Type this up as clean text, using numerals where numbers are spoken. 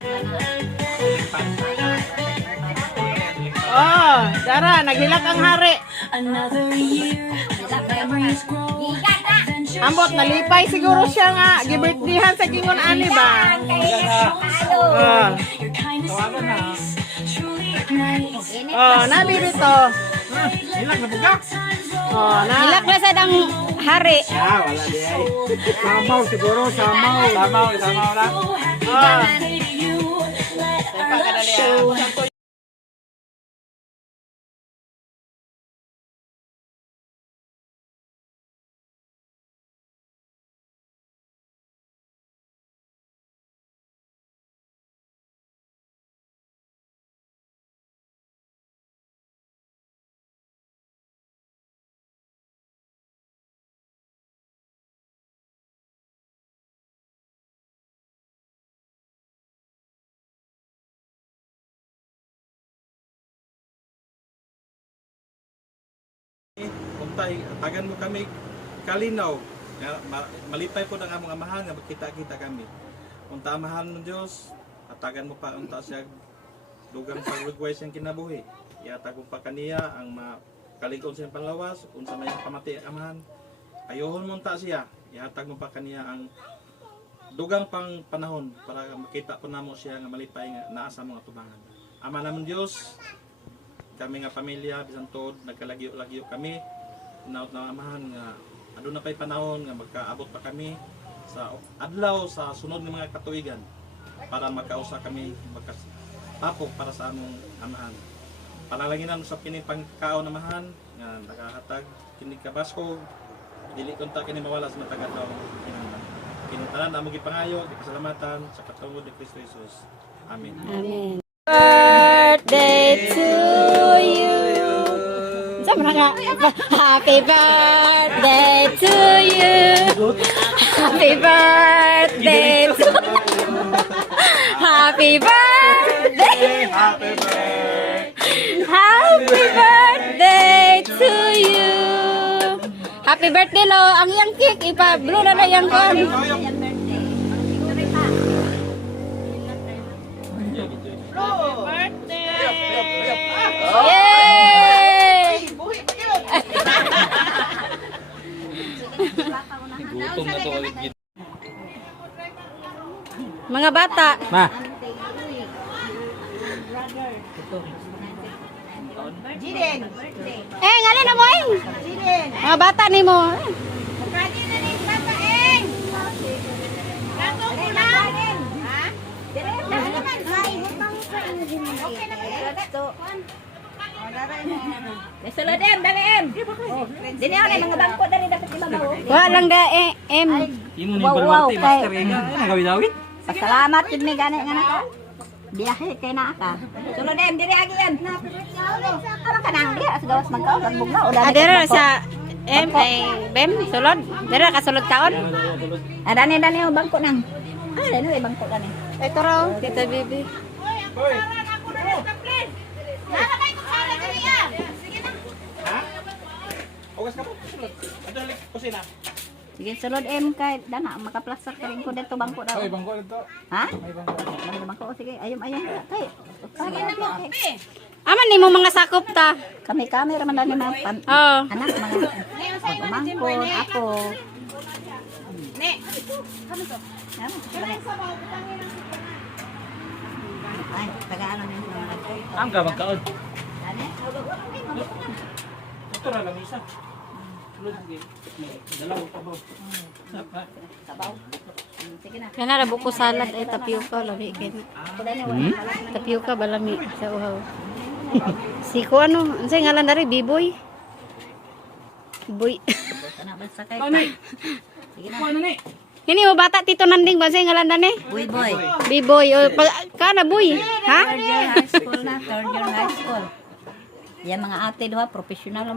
Oh, Dara, naghilak ang hari. Ambot, nalipay siguro siya nga. Gibirthdihan sa gingon ani ba? Oh. Oh, nabi rito. Hilak na bugak. Oh, Hilak na sa dang hari. Ah, wala di ay. Samaw siguro, samaw. Samaw lang. Oh. Tempa ka dali ah. Untay, tagan mo kami kalinaw. Malipay po ng among amahan nga magkita-kita kami. Unta amahan ng Dios, atagan mo pa unta siya dugang pagwagway siyang kinabuhi. Iatag mo pa kaniya ang makalig-on siyang panlawas, unsa may pamati amahan. Ayohon mo unta siya, iatag mo pa kaniya ang dugang pang panahon para makita po namo siya nga malipay nga naa sa mga tubangan. Ama namon Dios, kami nga pamilya bisan tod nagkalagyo-lagyo kami naot na amahan nga aduna pay panahon nga magkaabot pa kami sa adlaw sa sunod ng mga katuigan para magkausa kami magkatapok para sa among amahan. Panalanginan sa kini pangkaon amahan nga nakahatag kini kabasko dili kunta kini mawala sa matag adlaw kinahanglan. Kinutanan among gipangayo gipasalamatan sa katungod ni Kristo Jesus. Amen. Amen. Birthday to you. Sama nga. Happy birthday to you. Happy birthday to Happy birthday. Happy birthday. Happy birthday to you. Happy birthday lo. Ang iyang cake ipa-blue na yang kon. Yay! Gutom na to ulit. Mga bata. Ma. Ngalin na mo mga bata ni mo. Sulodem, dali em. Dini ako mga bangko dari dapat ibabaw. Walang da em. Wow, kay. Nagawid-awid? Pasalamat jud ni gani nga naka. Biyahe kay naa ka. Sulodem diri agi em. Ano ka nang diha sa gawas magkaon kag bugnaw o dali. Adera sa em ay bem sulod. Dera ka sulod kaon. Dani yung bangko nang. Dani yung bangko dani. Ito raw, kita bibi. Ogas ka po. Ito na kusina. Sige sulod em kay dana makaplaster ka rin ko dito bangko daw. Ay, bangko dito. Ha? May bangko. Mga bangko sige ayom kay. Sige na mo. Aman ni mo mga sakop ta. Kami man dani mga Oh. anak mga mangkon ako. Ne. Kami to. Ay, taga-ano nito naman ako. Ang ka magkaon. Ano? Ito na lang isa. Tulad din. Dalawa pa ba? Sabaw. Sige na. Kana ra buko salad ay tapioca lami ken. Tapioca balami sa uhaw. Si ko ano, unsay ngalan dari Biboy? Boy. Kana ba sakay? Sige na. Ano ni? Kini mo bata tito nanding ba say ngalan dani? Boy boy. Biboy o kana boy, ha? Third year high school na, third year high school. Yan mga ate doha professional